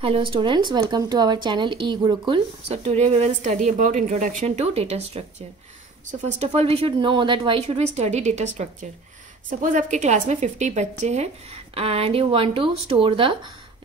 Hello students, welcome to our channel eGurukul. So today we will study about introduction to data structure. So first of all we should know that why should we study data structure. Suppose आपके class में 50 बच्चे हैं and you want to store the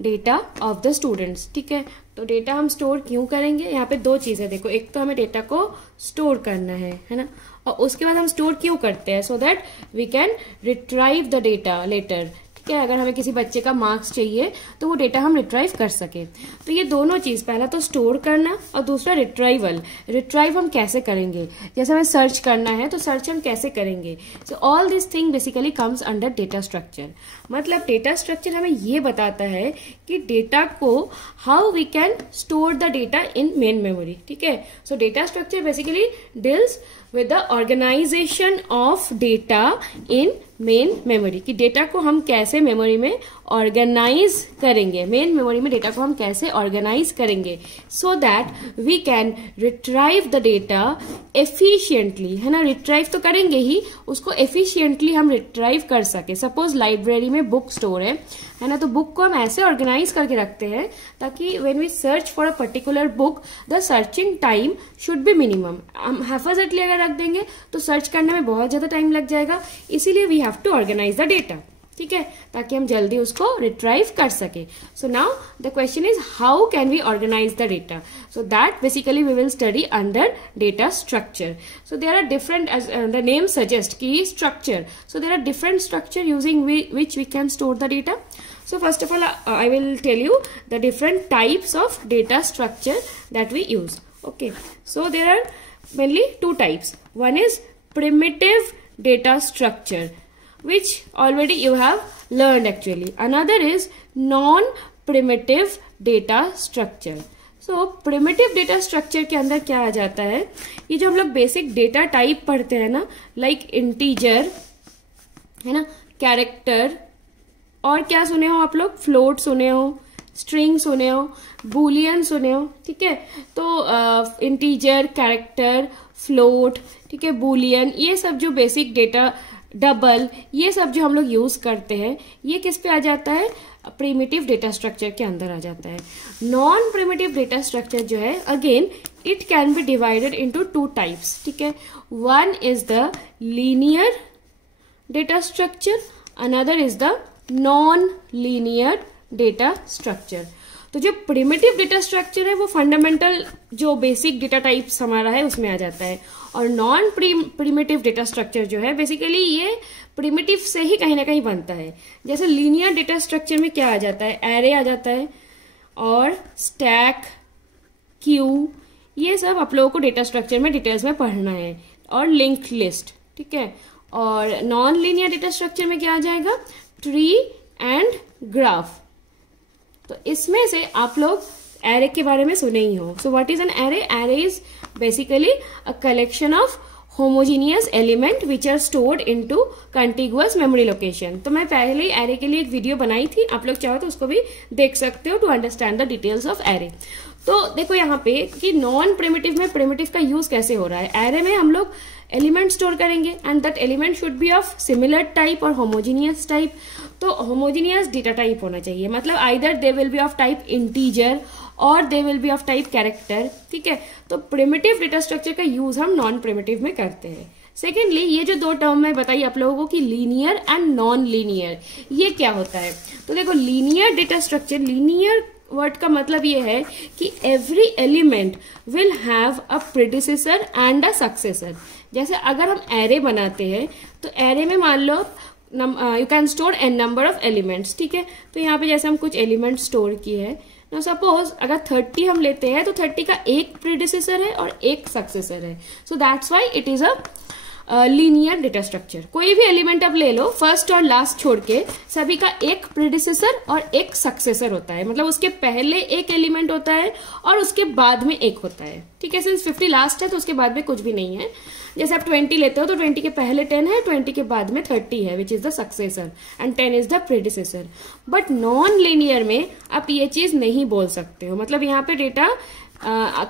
data of the students. ठीक है, तो data हम store क्यों करेंगे? यहाँ पे दो चीजें देखो, एक तो हमें डेटा को स्टोर करना है ना, और उसके बाद हम स्टोर क्यों करते हैं? So that we can retrieve the data later. ठीक है, अगर हमें किसी बच्चे का मार्क्स चाहिए तो वो डेटा हम रिट्राइव कर सके. तो ये दोनों चीज, पहला तो स्टोर करना और दूसरा रिट्राइवल. रिट्राइव हम कैसे करेंगे? जैसे हमें सर्च करना है तो सर्च हम कैसे करेंगे? So all this thing basically comes under data structure. मतलब डेटा स्ट्रक्चर हमें ये बताता है कि डेटा को how we can store the data in main memory. ठीक है, so data structure basically deals with the organization of data in main memory. कि डेटा को हम कैसे मेमोरी में ऑर्गेनाइज करेंगे, मेन मेमोरी में डेटा को हम कैसे ऑर्गेनाइज करेंगे, so that we can retrieve the data efficiently. है ना, रिट्राइव तो करेंगे ही, उसको एफिशिएंटली हम रिट्राइव कर सके. सपोज लाइब्रेरी में बुक स्टोर है ना, तो बुक को हम ऐसे ऑर्गेनाइज करके रखते हैं ताकि when we search for a particular book the searching time should be minimum. हम हैफाजटली अगर रख देंगे तो सर्च करने में बहुत ज्यादा टाइम लग जाएगा, इसीलिए we have to organise the data. ठीक है, ताकि हम जल्दी उसको रिट्राइव कर सके. So now the question is how can we organise the data. So that basically we will study under data structure. So there are different, as the name suggest की structure. So there are different structure using which we can store the data. So first of all, I will tell you the different types of data structure that we use. Okay, so there are mainly two types. One is primitive data structure, which already you have learned actually. Another is non-primitive data structure. So primitive data structure के अंदर क्या आ जाता है? ये जो हम लोग basic data type पढ़ते हैं ना, like integer, है ना, character, और क्या सुने हो आप लोग? फ्लोट सुने हो, स्ट्रिंग सुने हो, बुलियन सुने हो. ठीक है, तो इंटीजर, कैरेक्टर, फ्लोट, ठीक है, बुलियन, ये सब जो बेसिक डेटा, डबल, ये सब जो हम लोग यूज करते हैं, ये किस पे आ जाता है? प्रिमिटिव डेटा स्ट्रक्चर के अंदर आ जाता है. नॉन प्रिमिटिव डेटा स्ट्रक्चर जो है, again it can be divided into two types. ठीक है, one is the linear data structure, another is the non linear data structure. तो जो प्रिमिटिव डेटा स्ट्रक्चर है वो फंडामेंटल जो बेसिक डेटा टाइप्स हमारा है उसमें आ जाता है, और नॉन प्रिमिटिव डेटा स्ट्रक्चर जो है बेसिकली ये प्रिमिटिव से ही कहीं ना कहीं बनता है. जैसे लीनियर डेटा स्ट्रक्चर में क्या आ जाता है? एरे आ जाता है, और स्टैक, क्यू, ये सब आप लोगों को डेटा स्ट्रक्चर में डिटेल्स में पढ़ना है, और लिंक्ड लिस्ट. ठीक है, और नॉन लीनियर डेटा स्ट्रक्चर में क्या आ जाएगा? Tree and graph. तो इसमें से आप लोग एरे के बारे में सुने ही हो. So what is an array? Array is basically a collection of homogeneous element which are stored into contiguous memory location. तो मैं पहले ही एरे के लिए एक वीडियो बनाई थी, आप लोग चाहो तो उसको भी देख सकते हो to understand the details of array. तो देखो यहाँ पे कि नॉन प्रिमिटिव में प्रिमिटिव का यूज कैसे हो रहा है. एरे में हम लोग एलिमेंट स्टोर करेंगे and that element should be of similar type और होमोजीनियस टाइप. तो होमोजीनियस डेटा टाइप होना चाहिए, मतलब either they will be of type integer और they will be of type character. ठीक है, तो प्रिमिटिव डेटा स्ट्रक्चर का यूज हम नॉन प्रिमिटिव में करते हैं. सेकेंडली, ये जो दो टर्म मैं बताई आप लोगों को कि लीनियर एंड नॉन लीनियर, ये क्या होता है? तो देखो, linear data structure, linear word का मतलब ये है कि every element will have a predecessor and a successor. जैसे अगर हम एरे बनाते हैं तो एरे में मान लो you can store n number of elements. ठीक है, तो यहाँ पे जैसे हम कुछ एलिमेंट स्टोर किए हैं, ना सपोज अगर 30 हम लेते हैं तो 30 का एक प्रेडिसेसर है और एक सक्सेसर है. सो that's why it is a linear data structure. कोई भी एलिमेंट आप ले लो, फर्स्ट और लास्ट छोड़ के, सभी का एक प्रेडिसेसर और एक सक्सेसर होता है. मतलब उसके पहले एक एलिमेंट होता है और उसके बाद में एक होता है. ठीक है, सिंस 50 लास्ट है तो उसके बाद में कुछ भी नहीं है. जैसे आप 20 लेते हो तो 20 के पहले 10 है, 20 के बाद में 30 है, which is the successor, and 10 is the predecessor. But non linear में आप ये चीज नहीं बोल सकते हो. मतलब यहाँ पे डेटा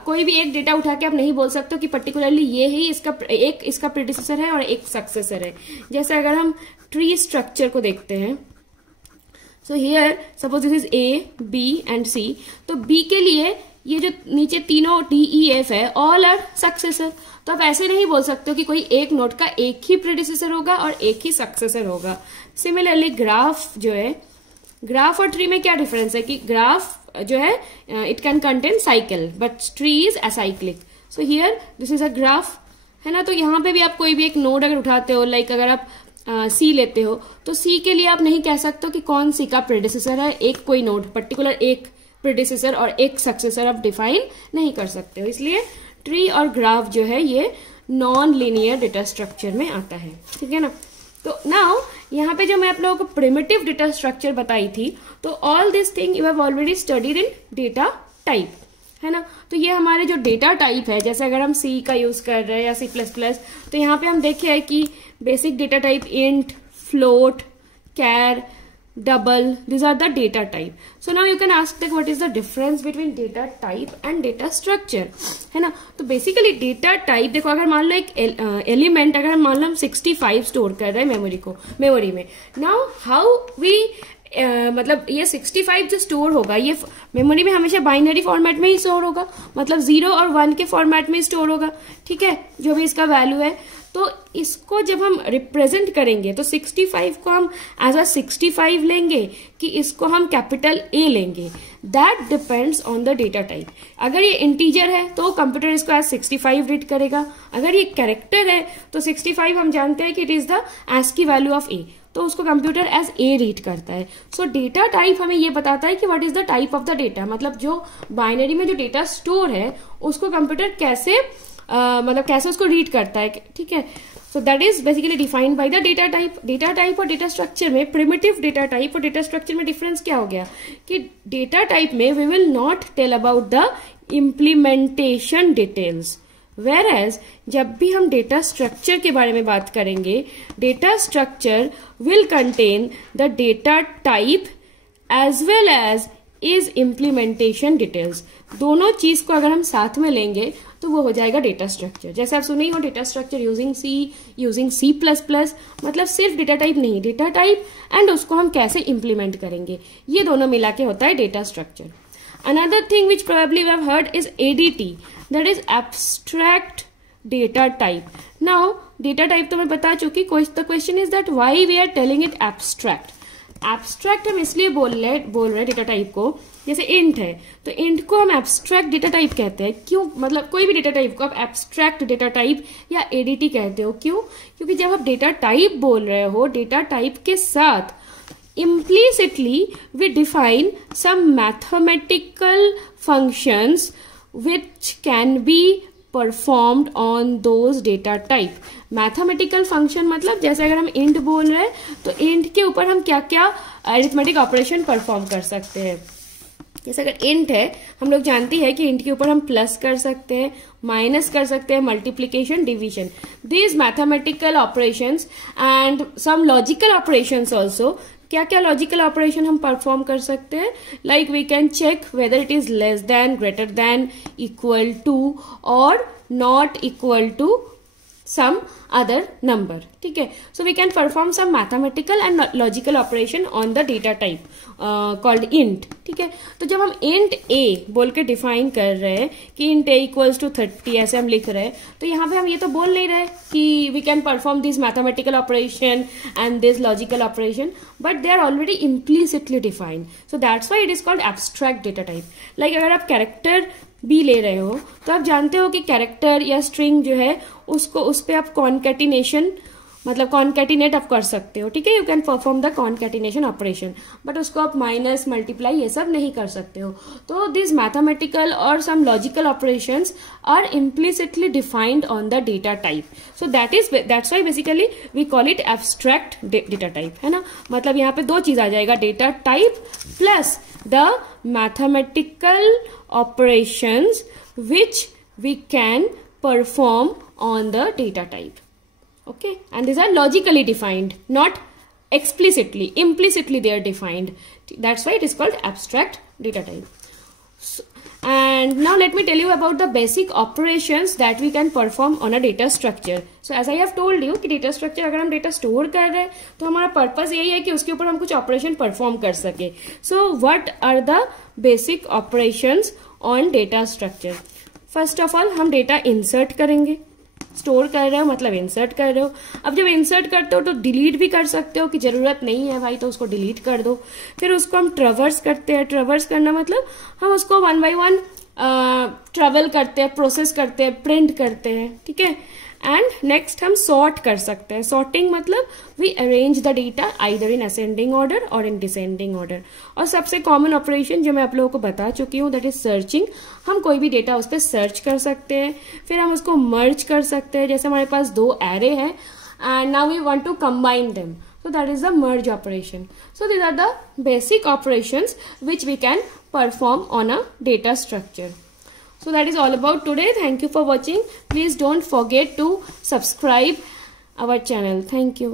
कोई भी एक डेटा उठा के आप नहीं बोल सकते हो कि पर्टिकुलरली ये ही इसका प्रेडिसेसर है और एक सक्सेसर है. जैसे अगर हम ट्री स्ट्रक्चर को देखते हैं, so here suppose this is a, b and c, तो बी के लिए ये जो नीचे तीनों DEF है ऑल आर सक्सेसर। तो आप ऐसे नहीं बोल सकते हो कि कोई एक नोड का एक ही प्रेडिसेसर होगा और एक ही सक्सेसर होगा। सिमिलरली ग्राफ जो है, ग्राफ और ट्री में क्या डिफरेंस है कि ग्राफ जो है it can contain cycle but tree is acyclic. So here this is a graph, है ना। तो यहाँ पे भी आप कोई भी एक नोड अगर उठाते हो, लाइक अगर आप सी लेते हो तो सी के लिए आप नहीं कह सकते हो कि कौन सी का प्रेडिसेसर है। एक कोई नोड पर्टिकुलर एक प्रेडिसेसर और एक सक्सेसर आप डिफाइन नहीं कर सकते हो। इसलिए ट्री और ग्राफ जो है ये नॉन लीनियर डेटा स्ट्रक्चर में आता है, ठीक है ना। तो नाउ यहाँ पे जो मैं आप लोगों को प्रिमिटिव डेटा स्ट्रक्चर बताई थी, तो all this thing you have already studied in data type, है ना। तो ये हमारे जो डेटा टाइप है, जैसे अगर हम सी का यूज कर रहे हैं या C++, तो यहाँ पे हम देखे है कि basic data type int, float, char, double, these are the data type. So now you can ask that what is the difference between data type and data structure, है ना। तो basically data type देखो, अगर मान लो एक element अगर मान लो हम 65 स्टोर कर रहे हैं मेमोरी में, now how we मतलब ये 65 जो स्टोर होगा ये मेमोरी में हमेशा बाइनरी फॉर्मेट में ही स्टोर होगा, मतलब 0 और 1 के फॉर्मेट में स्टोर होगा, ठीक है, जो भी इसका वैल्यू है। तो इसको जब हम रिप्रेजेंट करेंगे तो 65 को हम एज अ 65 लेंगे कि इसको हम कैपिटल A लेंगे, that depends on the data type. अगर ये इंटीजर है तो कंप्यूटर इसको एज 65 रीड करेगा, अगर ये कैरेक्टर है तो 65 हम जानते हैं कि it is the ASCII value of A, तो उसको कंप्यूटर एज A रीड करता है। सो डेटा टाइप हमें ये बताता है कि what is the type of the data, मतलब जो बाइनरी में जो डेटा स्टोर है उसको कंप्यूटर कैसे मतलब कैसे उसको रीड करता है, ठीक है। So that is basically defined by the data type. Data type और डेटा स्ट्रक्चर में, प्रिमिटिव डेटा टाइप और डेटा स्ट्रक्चर में डिफरेंस क्या हो गया कि डेटा टाइप में we will not tell about the implementation details, whereas जब भी हम डेटा स्ट्रक्चर के बारे में बात करेंगे, data structure will contain the data type as well as is implementation details. दोनों चीज को अगर हम साथ में लेंगे तो वो हो जाएगा डेटा स्ट्रक्चर। जैसे आप सुने ही हो डेटा स्ट्रक्चर यूजिंग C++, मतलब सिर्फ डेटा टाइप नहीं, डेटा टाइप एंड उसको हम कैसे इम्प्लीमेंट करेंगे, ये दोनों मिला के होता है data structure. Another thing which probably you have heard is ADT, that is abstract data type. Now data type तो मैं बता चुकी, the question is that why we are telling it abstract. Abstract हम इसलिए बोल रहे डेटा टाइप को, जैसे int है तो int को हम abstract डेटा टाइप कहते हैं। क्यों, मतलब कोई भी डेटा टाइप को आप abstract डेटा टाइप या ADT कहते हो, क्यों? क्योंकि जब आप डेटा टाइप बोल रहे हो, डेटा टाइप के साथ implicitly we define some mathematical functions which can be performed on those data type. Mathematical function मतलब जैसे अगर हम int बोल रहे हैं तो int के ऊपर हम क्या क्या arithmetic operation perform कर सकते हैं। जैसे अगर int है, हम लोग जानती है कि int के ऊपर हम प्लस कर सकते हैं, माइनस कर सकते हैं, multiplication, division, these mathematical operations and some logical operations also। क्या क्या लॉजिकल ऑपरेशन हम परफॉर्म कर सकते हैं, like we can check whether it is less than, greater than, equal to और not equal to some other number, ठीक है। So we can perform some mathematical and logical operation on the data type called int, ठीक है। तो जब हम int a बोल के डिफाइन कर रहे हैं कि int a equals to 30 ऐसे हम लिख रहे हैं, तो यहाँ पे हम ये तो बोल नहीं रहे कि we can perform this mathematical operation and this logical operation, but they are already implicitly defined. So that's why it is called abstract data type. Like अगर आप character भी ले रहे हो तो आप जानते हो कि कैरेक्टर या स्ट्रिंग जो है उसको उस पे आप कॉन्कैटिनेशन मतलब कॉन्कैटिनेट आप कर सकते हो, ठीक है। You can perform the concatenation operation, but उसको आप माइनस, मल्टीप्लाई ये सब नहीं कर सकते हो। तो दिस मैथमेटिकल और some logical operations are implicitly defined on the data type. So that's why basically we call it abstract data type, है ना। मतलब यहाँ पे दो चीज आ जाएगा, data type plus the mathematical operations which we can perform on the data type, okay, and these are logically defined, not explicitly, implicitly they are defined. That's why it is called abstract data type. So, And now let me tell you about the basic operations that we can perform on a data structure. So as I have told you कि data structure अगर हम data store कर रहे हैं तो हमारा purpose यही है कि उसके ऊपर हम कुछ operation perform कर सके. So what are the basic operations on data structure? First of all हम data insert करेंगे. स्टोर कर रहे हो मतलब इंसर्ट कर रहे हो. अब जब इंसर्ट करते हो तो डिलीट भी कर सकते हो कि जरूरत नहीं है भाई तो उसको डिलीट कर दो. फिर उसको हम ट्रेवर्स करते हैं. ट्रेवर्स करना मतलब हम उसको 1 by 1 ट्रेवल करते हैं, प्रोसेस करते हैं, प्रिंट करते हैं. ठीक है. एंड नेक्स्ट हम सॉर्ट कर सकते हैं. सॉर्टिंग मतलब we arrange the data either in ascending order और इन डिसेंडिंग ऑर्डर. और सबसे कॉमन ऑपरेशन जो मैं आप लोगों को बता चुकी हूँ दैट इज सर्चिंग. हम कोई भी डेटा उस पर सर्च कर सकते हैं. फिर हम उसको मर्ज कर सकते हैं. जैसे हमारे पास 2 एरे है and now we want to combine them. So that is the merge operation. So these are the basic operations which we can perform on a data structure. So that is all about today. Thank you for watching. Please don't forget to subscribe our channel. Thank you.